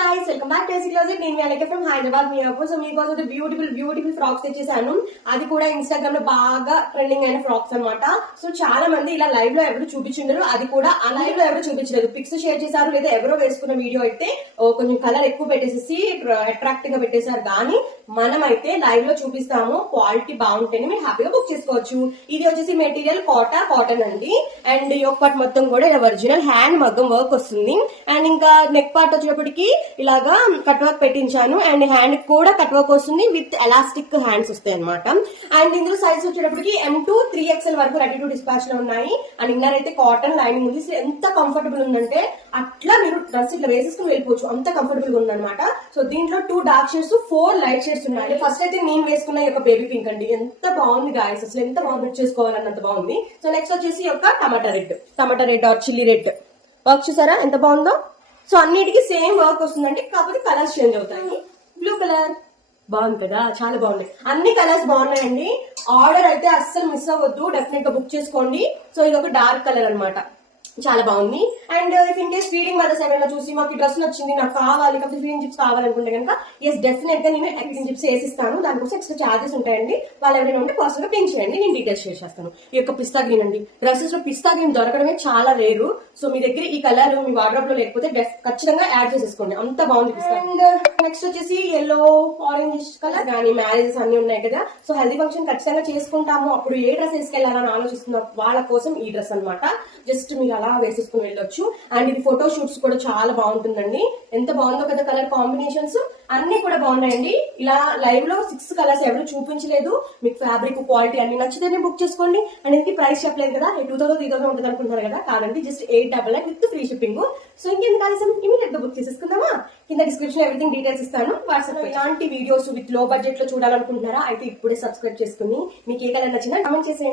guys, welcome back to Easy Closet. నేను అలాగే from Hyderabad so మీకోసం అయితే బ్యూటిఫుల్ ఫ్రాక్స్ తెచ్చేసాను. అది కూడా ఇన్స్టాగ్రామ్ లో బాగా ట్రెండింగ్ అయిన ఫ్రాక్స్ అన్నమాట. సో చాలా మంది ఇలా లైవ్ లో ఎవరు చూపించుండరు, అది కూడా ఆ లైవ్ లో ఎవరు చూపించలేదు, పిక్స్ షేర్ చేశారు లేదా ఎవరో వేసుకున్న వీడియో అయితే కొంచెం కలర్ ఎక్కువ పెట్టేసి అట్రాక్టివ్ గా పెట్టేశారు. కానీ మనం అయితే లైవ్ లో చూపిస్తాము, క్వాలిటీ బాగుంటేనే మీరు హ్యాపీగా బుక్ చేసుకోవచ్చు. ఇది వచ్చేసి మెటీరియల్ కాటన్ అండి. అండ్ యోక్ పార్ట్ మొత్తం కూడా ఇలా ఒరిజినల్ హ్యాండ్ మగ్గం వర్క్ వస్తుంది. అండ్ ఇంకా నెక్ పార్ట్ వచ్చేటప్పటికి ఇలాగా కట్ వర్క్ పెట్టించాను. అండ్ హ్యాండ్ కూడా కట్ వర్క్ వస్తుంది విత్ ఎలాస్టిక్ హ్యాండ్స్ వస్తాయి అనమాట. అండ్ ఇందులో సైజ్ వచ్చేటప్పటికి M2 3XL వరకు రెడీ టు డిస్పాచ్ లో ఉన్నాయి. అండ్ ఇన్నర్ అయితే కాటన్ లైనింగ్ ఉంది. ఎంత కంఫర్టబుల్ ఉందంటే అట్లా మీరు డ్రెస్ ఇట్లా వేసేసుకుని వెళ్ళిపోవచ్చు, అంత కంఫర్టబుల్ గా ఉందన్నమాట. సో దీంట్లో 2 డార్క్ షేడ్స్ 4 లైట్ షేడ్స్ ఉన్నాయి. ఫస్ట్ అయితే నేను వేసుకున్న ఒక బేబీ పింక్ అండి, ఎంత బాగుంది గాయస్, అసలు ఎంత బాగా బుక్ చేసుకోవాలన్నంత బాగుంది. సో నెక్స్ట్ వచ్చేసి ఒక టమాటా red or chilli red work చూసారా ఎంత బాగుందో. సో అన్నిటికీ సేమ్ వర్క్ వస్తుందండి, కాకపోతే కలర్స్ చేంజ్ అవుతాయి. బ్లూ కలర్ బాగుంది కదా, చాలా బాగుంది, అన్ని కలర్స్ బాగున్నాయండి. ఆర్డర్ అయితే అస్సలు మిస్ అవ్వద్దు, డెఫినెట్ గా బుక్ చేసుకోండి. సో ఇది ఒక డార్క్ కలర్ అన్నమాట, చాలా బాగుంది. And if in case feeding mothers ఎవరైనా చూసి మాకు డ్రెస్ నచ్చింది, నాకు కావాలి కాకపోతే ఫీడింగ్ జిప్స్ కావాలనుకుంటే కనుక ఎస్ డెఫినెట్ గా నేను ఫీడింగ్ జిప్స్ వేసిస్తాను. దానికోసం ఎక్స్ట్రా చార్జెస్ ఉంటాయండి. వాళ్ళు ఎవరైనా ఉంటే పర్సనల్ గా పింక్ చేయండి, నేను డీటెయిల్స్ షేర్ చేస్తాను. ఈ యొక్క పిస్తా గ్రీన్ అండి, డ్రెస్సెస్ లో పిస్తా గ్రీన్ దొరకడమే చాలా రేరు. సో మీ దగ్గర ఈ కలర్ మీ వార్డ్రోబ్ లో లేకపోతే ఖచ్చితంగా యాడ్ చేసేసుకోండి, అంత బాగుంది పిస్తా. అండ్ నెక్స్ట్ వచ్చేసి ఎల్లో ఆరెంజ్ కలర్. కానీ మ్యారేజెస్ అన్ని ఉన్నాయి కదా, సో హెల్దీ ఫంక్షన్ ఖచ్చితంగా చేసుకుంటాము, అప్పుడు ఏ డ్రెస్ వేసుకెళ్లాలని ఆలోచిస్తున్న వాళ్ళ కోసం ఈ డ్రెస్ అనమాట. జస్ట్ మీరు అలా వేసేసుకుని వెళ్ళొచ్చు. అండ్ ఇది ఫోటో షూట్స్ కూడా చాలా బాగుంటుందండి, ఎంత బాగుందో కదా, కలర్ కాంబినేషన్స్ అన్ని కూడా బాగున్నాయండి. ఇలా లైవ్ లో 6 కలర్స్ ఎవరు చూపించలేదు. మీకు ఫ్యాబ్రిక్ క్వాలిటీ అన్ని నచ్చితేనే బుక్ చేసుకోండి. అండ్ ఇందుకు ప్రైస్ చెప్పలేదు కదా, 2000 3000 ఉంటుంది అనుకుంటున్నారు కదా, కాదండి just 899 with free shipping. So ఇంకెందుకు ఆలస్యం, ఇమీడియట్ గా బుక్ చేసేసుకుందామా. కింద డిస్క్రిప్షన్ ఎవ్రీథింగ్ డీటెయిల్స్ ఇస్తాను. వాట్సాప్ ఇలాంటి వీడియోస్ విత్ లో బడ్జెట్ లో చూడాలనుకుంటున్నారా, అయితే ఇప్పుడే సబ్స్క్రైబ్ చేసుకుని మీకు ఏ కలర్ నచ్చినా కామెంట్ చేసేయండి.